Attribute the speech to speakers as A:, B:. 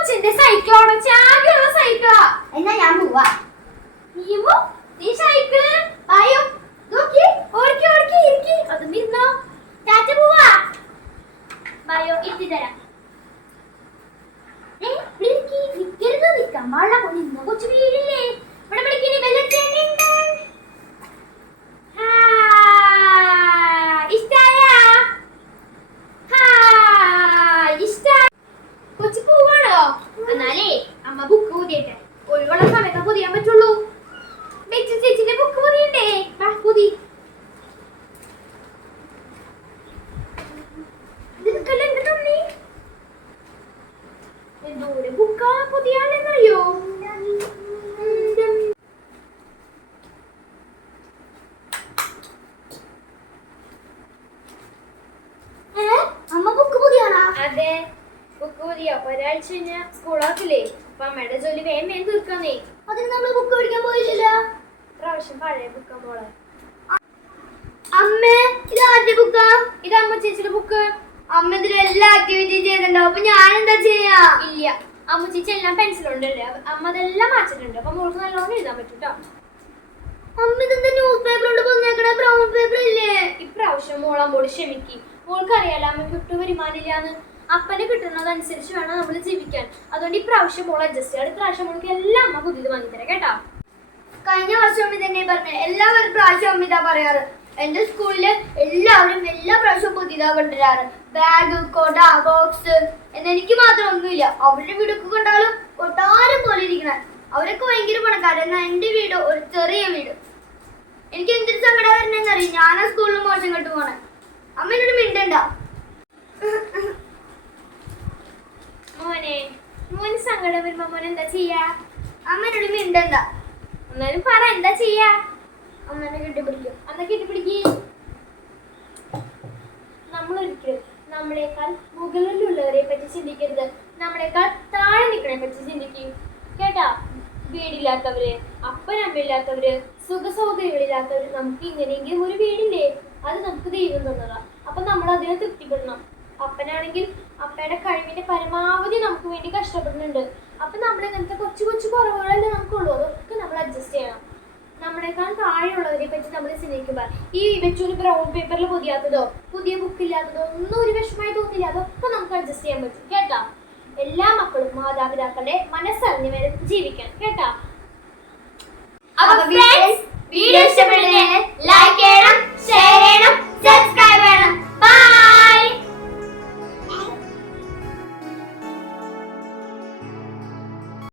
A: കൊച്ചിന്റെ സൈക്കിളാണോ? ചാകിയുള്ള സൈക്കിളാ.
B: എന്നാ ഞാൻ പോവാ.
A: നീമോ നീ സൈക്കിൾ പായോ നോക്കി ഓടിക്കി ഓടിക്കി ഇരിക്കി. അത് നിന്നോ ടാറ്റ പോവാ. ബയോ ഇരുത്തി തരാം. ഏ, ഇരിക്കി. നിക്കരുത് നിക്കാൻ പാടില്ല. പോ, നിന്ന കൊച്ചു എന്നാലേ അമ്മ ബുക്ക് പുതിയട്ടെ. ഒഴിവുള്ള സമയത്ത് പുതിയാൻ പറ്റുള്ളൂ. വെച്ച് ചേച്ചിന്റെ ബുക്ക് പുതിയണ്ടേ? വാ പുതി. എന്തോരം ബുക്കാ പുതിയാണെന്നറിയോ
B: അമ്മ ബുക്ക് പുതിയാണോ?
A: അതെ. ബുക്ക് പുതിയ ഒരാഴ്ച കഴിഞ്ഞാൽ സ്കൂളാക്കില്ലേ അപ്പൊ അമ്മയുടെ ജോലി വേഗം വേഗം തീർക്കാന്നേ.
B: അതിന് നമ്മൾ ബുക്ക് മേടിക്കാൻ പോയില്ലല്ലോ?
A: പ്രാവശ്യം പഴയ ബുക്കാ മോളെ.
B: അമ്മ ഇത് ആദ്യ ബുക്കാ
A: ഇത് അമ്മ ചേച്ചിയുടെ ബുക്ക്
B: അമ്മ ഇതിൽ എല്ലാ ആക്ടിവിറ്റി ചെയ്തിട്ടുണ്ടോ അപ്പൊ ഞാൻ എന്താ ചെയ്യാ?
A: ഇല്ല. അമ്മ ചേച്ചി എല്ലാം പെൻസിലുണ്ടല്ലേ അപ്പൊ അമ്മ അതെല്ലാം മാറ്റിട്ടുണ്ട് അപ്പൊ മോൾക്ക് നല്ലോണം എഴുതാൻ പറ്റും കേട്ടോ
B: അമ്മ ഇതെന്താ ന്യൂസ് പേപ്പർ കൊണ്ട് പൊന്നേക്കണ ബ്രൗൺ പേപ്പർ ഇല്ലേ?
A: ഇപ്രാവശ്യം മോളാൻ പോലും ക്ഷമിക്ക്. മോൾക്ക് അറിയാലോ അമ്മയ്ക്ക് ഒട്ടും വരുമാനില്ലാന്ന് അപ്പന് കിട്ടുന്നതനുസരിച്ച് വേണം നമ്മൾ ജീവിക്കാൻ. അതുകൊണ്ട് ഈ പ്രാവശ്യം മോൾ അഡ്ജസ്റ്റ് ചെയ്യാം അടുത്ത പ്രാവശ്യം മോൾക്ക് എല്ലാം അമ്മ പുതിയത് വാങ്ങിത്തരാം കേട്ടോ?
B: കഴിഞ്ഞ വർഷം അമ്മ തന്നെ പറഞ്ഞു. എല്ലാവരും പ്രാവശ്യം അമ്മ ഇതാ പറയാറ്. എന്റെ സ്കൂളിൽ എല്ലാവരും എല്ലാ പ്രാവശ്യവും പുതിയതാ കൊണ്ടുവരാറ്. ബാഗ് കൊട ബോക്സ് എന്നെനിക്ക് മാത്രം ഒന്നുമില്ല. അവരുടെ വീടൊക്കെ കണ്ടാലും കൊട്ടാരം പോലെ ഇരിക്കണ. അവരൊക്കെ ഭയങ്കര പണക്കാരൻ എന്നാ എന്റെ വീട്? ഒരു ചെറിയ വീട്. എനിക്ക് എന്തൊരു സങ്കടം വരണെന്നറിയാം? ഞാൻ ആ സ്കൂളിൽ മോശം കെട്ടു പോണേ. അമ്മ എന്നോട് മിണ്ടണ്ട.
A: മോനെ മോന് സങ്കടം വരുമ്പോ മോൻ എന്താ ചെയ്യാ?
B: അമ്മനോട് മിണ്ടെന്താ
A: എന്നാലും പറ എന്താ ചെയ്യാ?
B: അമ്മനെ കെട്ടിപ്പിടിക്കും.
A: അന്ന് കെട്ടിപ്പിടിക്ക്. നമ്മൾ ഒരിക്കലും നമ്മളെക്കാൾ മുകളിലുള്ളവരെ പറ്റി ചിന്തിക്കരുത്. നമ്മളെക്കാൾ താഴെ നിൽക്കണെ പറ്റി ചിന്തിക്കും. കേട്ടാ? വീടില്ലാത്തവര് അപ്പനമ്മയില്ലാത്തവര് സുഖ സൗകര്യങ്ങളില്ലാത്തവര് നമുക്ക് ഇങ്ങനെയെങ്കിലും ഒരു വീടില്ലേ? അത് നമുക്ക് ദൈവം തന്നതാ. അപ്പൊ നമ്മൾ അതിനെ തൃപ്തിപ്പെടണം അപ്പനാണെങ്കിൽ അപ്പയുടെ കഴിവിന്റെ പരമാവധി നമുക്ക് വേണ്ടി കഷ്ടപ്പെടുന്നുണ്ട്. അപ്പൊ നമ്മൾ ഇങ്ങനത്തെ കൊച്ചു കൊച്ചു കുറവുകളല്ലേ നമുക്കുള്ളൂ. അതൊക്കെ നമ്മൾ അഡ്ജസ്റ്റ് ചെയ്യണം. നമ്മളെക്കാൾ താഴെയുള്ളവരെ പറ്റി നമ്മൾ ചിന്തിക്കുമ്പോൾ ഈ വെച്ചൊരു ബ്രൗൺ പേപ്പറിൽ പുതിയാത്തതോ പുതിയ ബുക്ക് ഇല്ലാത്തതോ ഒന്നും ഒരു വിഷമമായി തോന്നില്ല. അതൊക്കെ നമുക്ക് അഡ്ജസ്റ്റ് ചെയ്യാൻ പറ്റും. കേട്ടോ? എല്ലാ മക്കളും മാതാപിതാക്കളുടെ മനസ്സറിഞ്ഞ് വരെ ജീവിക്കണം. കേട്ടോ?
B: അപ്പൊ